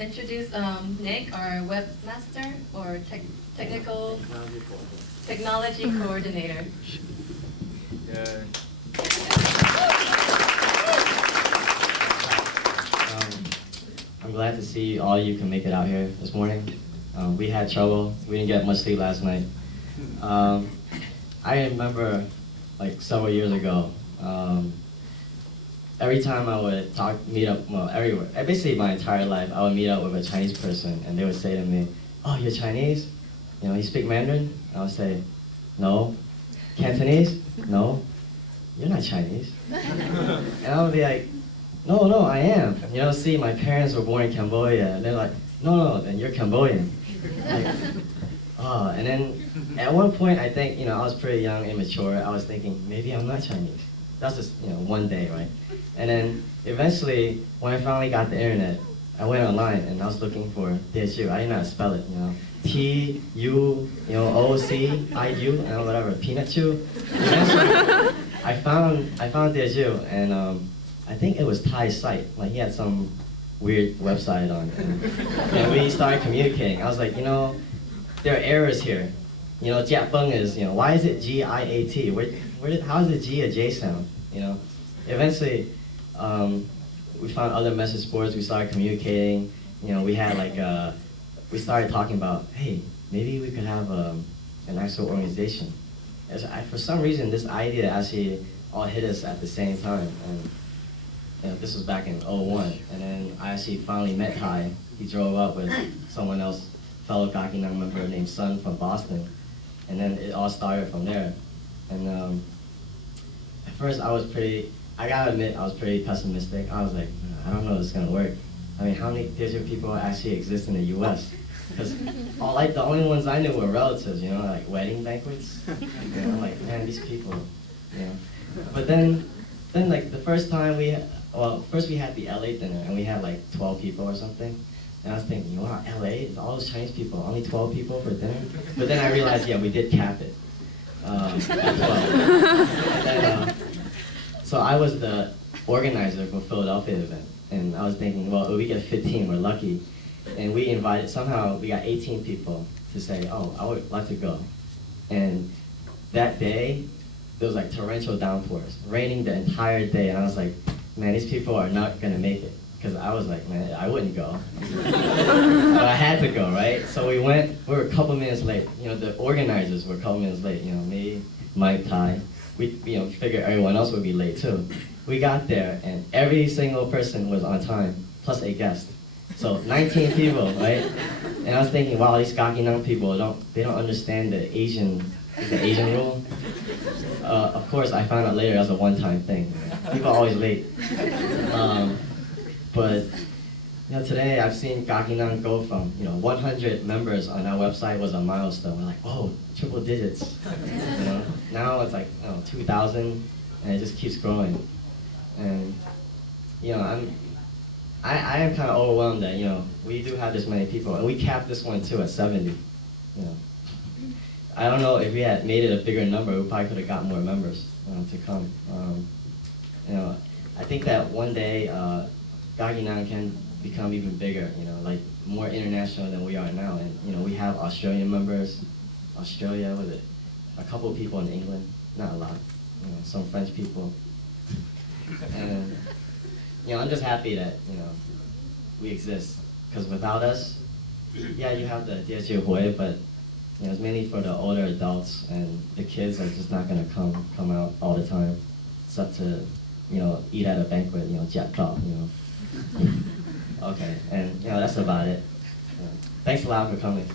introduce Nick, our webmaster or technical technology coordinator. Yeah. I'm glad to see all you can make it out here this morning. We had trouble. We didn't get much sleep last night. I remember, like several years ago, every time I would meet up, well, everywhere, basically my entire life, I would meet up with a Chinese person, and they would say to me, "Oh, you're Chinese? You know, you speak Mandarin?" I would say, "No." "Cantonese?" "No." "You're not Chinese." And I would be like, no, I am. You know, see, my parents were born in Cambodia, and they're like, no, then you're Cambodian. Like, oh, and then at one point, I think, you know, I was pretty young, immature. I was thinking, maybe I'm not Chinese. That's just, you know, one day, right? And then eventually, when I finally got the internet, I went online and I was looking for Teochew. I didn't know how to spell it, you know. T-U, you know, O-C-I-U, you know, whatever, peanut chew. Eventually, I found Teochew, and I think it was Ty's site. Like, he had some weird website on it. And we started communicating. I was like, you know, there are errors here. You know, Jiapeng is, you know, why is it G-I-A-T? How is the G a J sound? You know? Eventually, we found other message boards. We started communicating. You know, we had like, we started talking about, hey, maybe we could have an actual organization. For some reason, this idea actually all hit us at the same time. And you know, this was back in '01, and then I actually finally met Ty. He drove up with someone else, fellow Gakinang member named Sun from Boston, and then it all started from there. And at first I gotta admit, I was pretty pessimistic. I was like, I don't know if this is gonna work. I mean, how many Teochew people actually exist in the U.S.? Because the only ones I knew were relatives, you know, like wedding banquets. You know, I'm like, man, these people, you know. But then like the first time first we had the LA dinner, and we had like 12 people or something. And I was thinking, wow, LA, all those Chinese people, only 12 people for dinner? But then I realized, yeah, we did cap it at 12. And then, so I was the organizer for Philadelphia event, and I was thinking, well, if we get 15, we're lucky. And somehow we got 18 people to say, oh, I would like to go. And that day, there was like torrential downpours, raining the entire day, and I was like, man, these people are not gonna make it. Because I was like, man, I wouldn't go. But I had to go, right? So we were a couple minutes late. You know, the organizers were a couple minutes late. You know, me, Mike, Ty. We, you know, figured everyone else would be late too. We got there, and every single person was on time, plus a guest. So 19 people, right? And I was thinking, wow, these Gakinang people, they don't understand the Asian rule. Of course, I found out later that was a one-time thing. People are always late. But you know, today I've seen Gakinang go from 100 members on our website was a milestone. We're like, oh, triple digits. You know, now it's like 2,000, and it just keeps growing. And you know, I am kind of overwhelmed that we do have this many people, and we capped this one too at 70. You know, I don't know if we had made it a bigger number, we probably could have got more members to come. You know, I think that one day Gakinang can become even bigger. You know, like more international than we are now. And you know, we have Australian members. Australia, with it, a couple of people in England, not a lot. You know, some French people. And you know, I'm just happy that we exist, because without us, yeah, you have the Teochew Hui, but it's mainly for the older adults, and the kids are just not gonna come out all the time, except to eat at a banquet, jiak kao, Okay, and that's about it. Thanks a lot for coming.